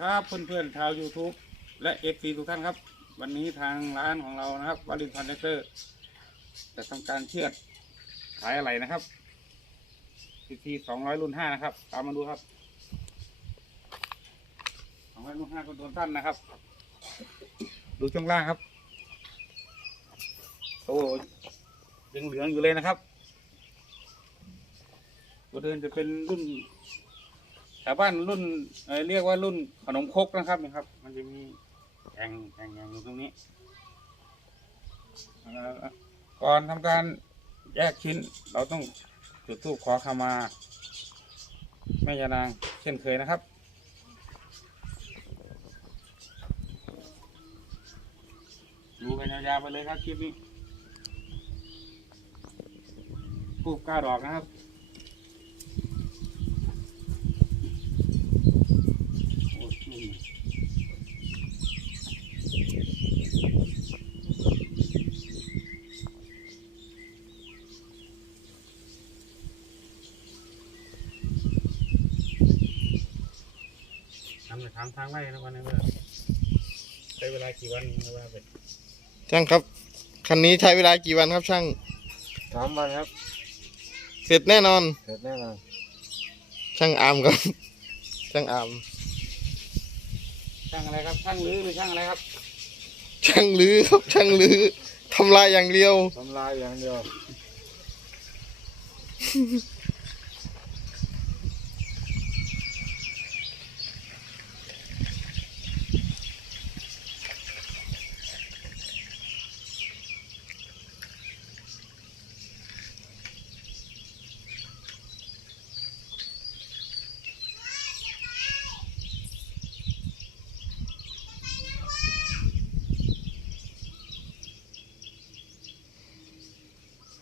ครับเพื่อนๆชาว YouTube และเอฟซีทุกท่านครับ วันนี้ทางร้านของเรานะครับวารินพันเตอร์จะทำการเชือดขายอะไรนะครับซีซีสองร้อยรุ่นห้านะครับ ตามมาดูครับสองร้อยรุ่นห้าคนโดนสั้นนะครับ ดูช่วงล่างครับโอ้ยังเหลืองอยู่เลยนะครับตัวเดินจะเป็นรุ่น ชาวบ้านรุ่นเอ่อเรียกว่ารุ่นขนมครกนะครับนะครับ มันจะมีแองแองแองอยู่ตรงนี้ก่อนทำการแยกชิ้น เราต้องจุดธูปขอขมาแม่ยานางเช่นเคยนะครับ ดูกันยาวๆไปเลยครับคลิปนี้ ทูบเก้าดอกนะครับ โอ้ย ทำในทางทางไร่นะวันนี้เพื่อนใช้เวลากี่วันนะว่าไปช่างครับคันนี้ใช้เวลากี่วันครับช่าง สามวันครับ เสร็จแน่นอน เสร็จแน่นอนช่างอามครับ ช่างอามช่างอะไรครับช่างรื้อหรือช่างอะไรครับช่างลือครับช่างลือทำลายอย่างเดียว ทำลายอย่างเดียว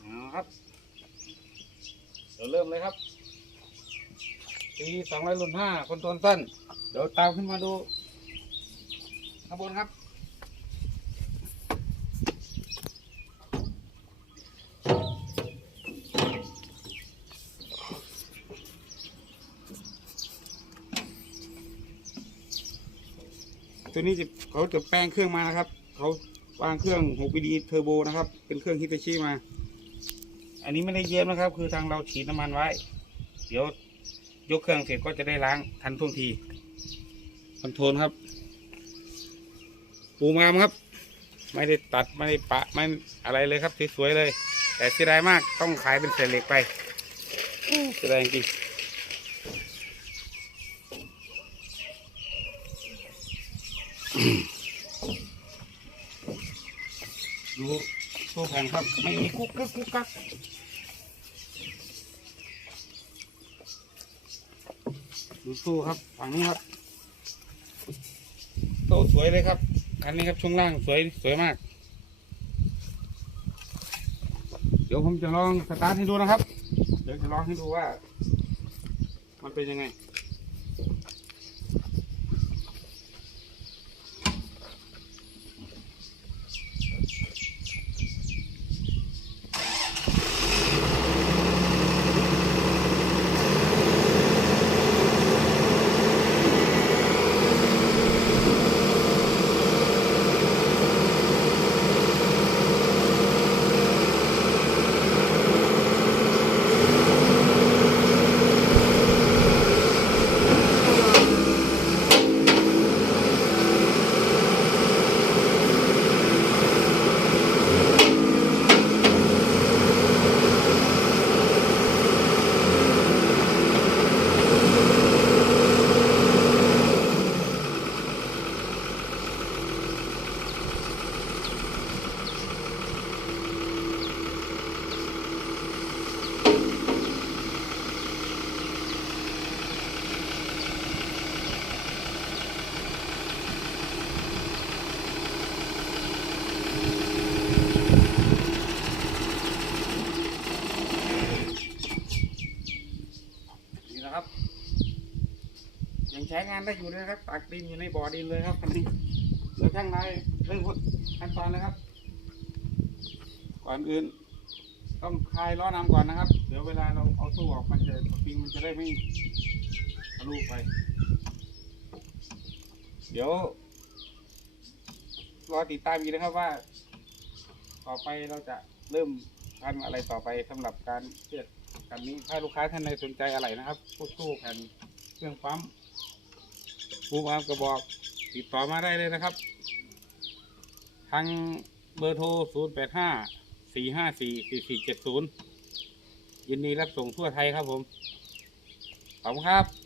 เอาครับ เดี๋ยวเริ่มเลยครับีสองร้อยรุ่นห้าคนต้นสั้น เดี๋ยวตามขึ้นมาดูข้างบนครับ ตัวนี้จะเขาจะแปลงเครื่องมานะครับ เขาวางเครื่อง6 BD เทอร์โบนะครับ เป็นเครื่องฮิตาชิมา อันนี้ไม่ได้เย็บนะครับ คือทางเราฉีดน้ำมันไว้ เดี๋ยว ยกเครื่องเสร็จก็จะได้ล้างทันท่วงทีคอนโทรลครับ ปูงามครับ ไม่ได้ตัดไม่ได้ปะไม่อะไรเลยครับสวยๆเลย แต่เสียดายมากต้องขายเป็นเศษเหล็กไปเสียดายจริงดูตู้แผ่นครับไม่มีกุ๊กกักกุ๊กกัก ดูตู้ครับฝั่งนี้ครับโตสวยเลยครับอันนี้ครับช่วงล่างสวยสวยมาก เดี๋ยวผมจะลองสตาร์ทให้ดูนะครับ เดี๋ยวจะลองให้ดูว่า มันเป็นยังไง งานได้อยู่เลยนะครับตักดินอยู่ในบ่อดินเลยครับคันนี้เดี๋ยวช่างนายเรื่องขั้นตอนเลยครับ ก่อนอื่น ต้องคลายล้อนำก่อนนะครับ เดี๋ยวเวลาเราเอาตู้ออกมันจะปิงมันจะได้ไม่ทะลุไป เดี๋ยวรอติดตามอีกนะครับว่า ต่อไปเราจะเริ่มทำอะไรต่อไปสำหรับการเทียบกันนี้ถ้าลูกค้าท่านใดสนใจอะไรนะครับพวกตู้แผ่นเครื่องปั๊ม ปูมามกระบอกติดต่อมาได้เลยนะครับ ทางเบอร์โทร 0 8 5 4 5 4 4 4 7 0 ยินดีรับส่งทั่วไทยครับผม ขอบคุณครับ